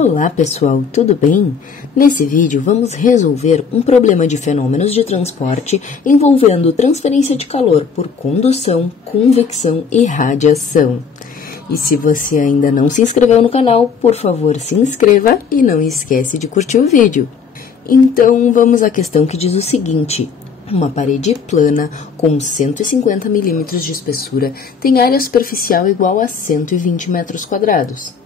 Olá pessoal, tudo bem? Nesse vídeo vamos resolver um problema de fenômenos de transporte envolvendo transferência de calor por condução, convecção e radiação. E se você ainda não se inscreveu no canal, por favor se inscreva e não esquece de curtir o vídeo. Então vamos à questão que diz o seguinte: uma parede plana com 150 milímetros de espessura tem área superficial igual a 120 metros quadrados.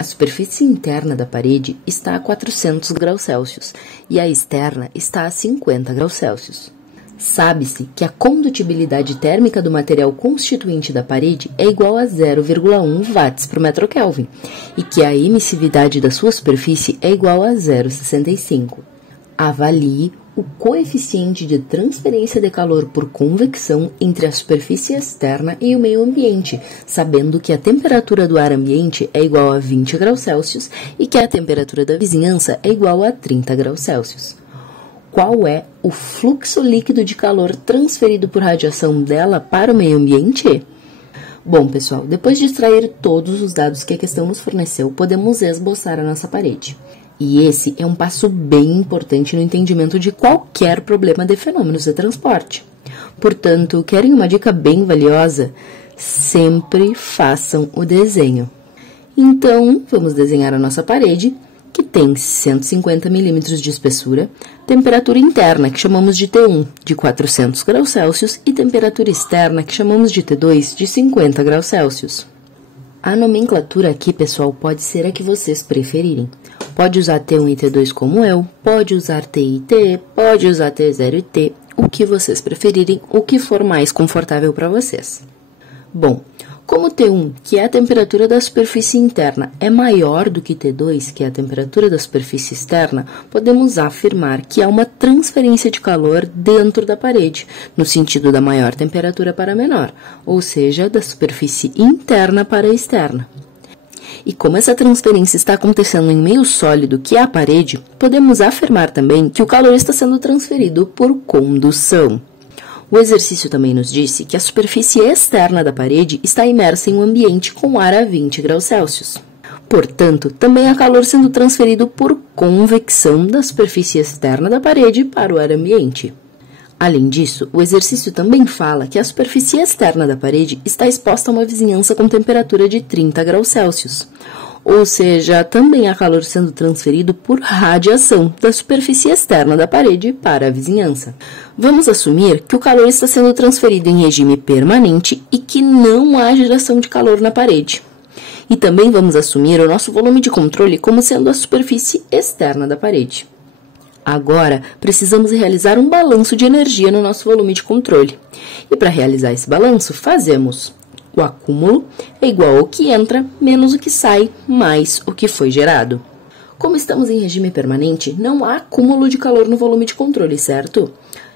A superfície interna da parede está a 400 graus Celsius e a externa está a 50 graus Celsius. Sabe-se que a condutibilidade térmica do material constituinte da parede é igual a 0,1 watts por metro Kelvin e que a emissividade da sua superfície é igual a 0,65. Avalie o coeficiente de transferência de calor por convecção entre a superfície externa e o meio ambiente, sabendo que a temperatura do ar ambiente é igual a 20 graus Celsius e que a temperatura da vizinhança é igual a 30 graus Celsius. Qual é o fluxo líquido de calor transferido por radiação dela para o meio ambiente? Bom, pessoal, depois de extrair todos os dados que a questão nos forneceu, podemos esboçar a nossa parede. E esse é um passo bem importante no entendimento de qualquer problema de fenômenos de transporte. Portanto, querem uma dica bem valiosa? Sempre façam o desenho. Então, vamos desenhar a nossa parede, que tem 150 milímetros de espessura, temperatura interna, que chamamos de T1, de 400 graus Celsius, e temperatura externa, que chamamos de T2, de 50 graus Celsius. A nomenclatura aqui, pessoal, pode ser a que vocês preferirem. Pode usar T1 e T2 como eu, pode usar TI e TE, pode usar T0 e T, o que vocês preferirem, o que for mais confortável para vocês. Bom, como T1, que é a temperatura da superfície interna, é maior do que T2, que é a temperatura da superfície externa, podemos afirmar que há uma transferência de calor dentro da parede, no sentido da maior temperatura para a menor, ou seja, da superfície interna para a externa. E como essa transferência está acontecendo em meio sólido, que é a parede, podemos afirmar também que o calor está sendo transferido por condução. O exercício também nos disse que a superfície externa da parede está imersa em um ambiente com ar a 20 graus Celsius. Portanto, também há calor sendo transferido por convecção da superfície externa da parede para o ar ambiente. Além disso, o exercício também fala que a superfície externa da parede está exposta a uma vizinhança com temperatura de 30 graus Celsius. Ou seja, também há calor sendo transferido por radiação da superfície externa da parede para a vizinhança. Vamos assumir que o calor está sendo transferido em regime permanente e que não há geração de calor na parede. E também vamos assumir o nosso volume de controle como sendo a superfície externa da parede. Agora, precisamos realizar um balanço de energia no nosso volume de controle. E para realizar esse balanço, fazemos o acúmulo é igual ao que entra menos o que sai mais o que foi gerado. Como estamos em regime permanente, não há acúmulo de calor no volume de controle, certo?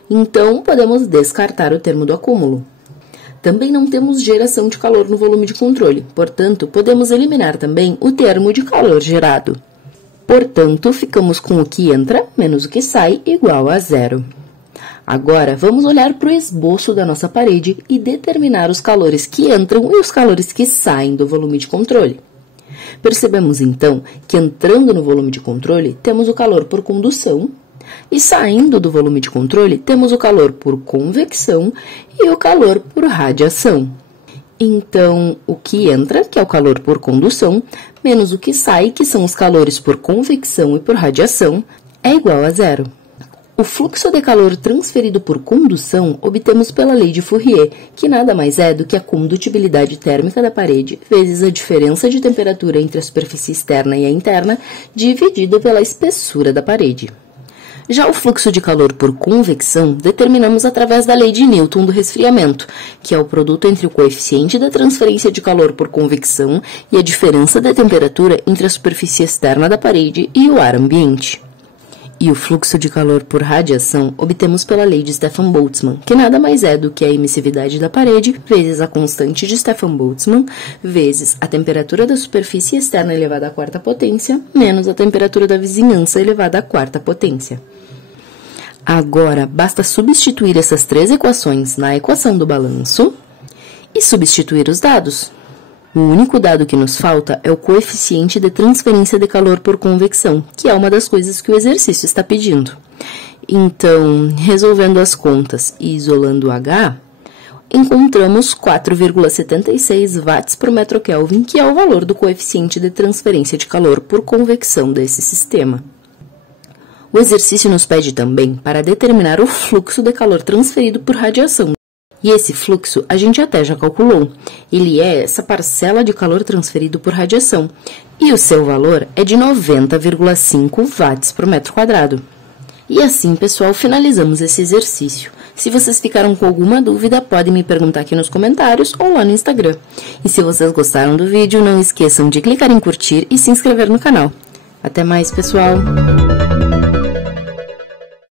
Então, podemos descartar o termo do acúmulo. Também não temos geração de calor no volume de controle, portanto, podemos eliminar também o termo de calor gerado. Portanto, ficamos com o que entra menos o que sai igual a zero. Agora, vamos olhar para o esboço da nossa parede e determinar os calores que entram e os calores que saem do volume de controle. Percebemos, então, que entrando no volume de controle, temos o calor por condução, e saindo do volume de controle, temos o calor por convecção e o calor por radiação. Então, o que entra, que é o calor por condução, menos o que sai, que são os calores por convecção e por radiação, é igual a zero. O fluxo de calor transferido por condução obtemos pela lei de Fourier, que nada mais é do que a condutibilidade térmica da parede vezes a diferença de temperatura entre a superfície externa e a interna, dividido pela espessura da parede. Já o fluxo de calor por convecção determinamos através da lei de Newton do resfriamento, que é o produto entre o coeficiente da transferência de calor por convecção e a diferença de temperatura entre a superfície externa da parede e o ar ambiente. E o fluxo de calor por radiação obtemos pela lei de Stefan-Boltzmann, que nada mais é do que a emissividade da parede vezes a constante de Stefan-Boltzmann vezes a temperatura da superfície externa elevada à quarta potência menos a temperatura da vizinhança elevada à quarta potência. Agora, basta substituir essas três equações na equação do balanço e substituir os dados. O único dado que nos falta é o coeficiente de transferência de calor por convecção, que é uma das coisas que o exercício está pedindo. Então, resolvendo as contas e isolando o H, encontramos 4,76 watts por metro Kelvin, que é o valor do coeficiente de transferência de calor por convecção desse sistema. O exercício nos pede também para determinar o fluxo de calor transferido por radiação. E esse fluxo a gente até já calculou. Ele é essa parcela de calor transferido por radiação. E o seu valor é de 90,5 watts por metro quadrado. E assim, pessoal, finalizamos esse exercício. Se vocês ficaram com alguma dúvida, podem me perguntar aqui nos comentários ou lá no Instagram. E se vocês gostaram do vídeo, não esqueçam de clicar em curtir e se inscrever no canal. Até mais, pessoal!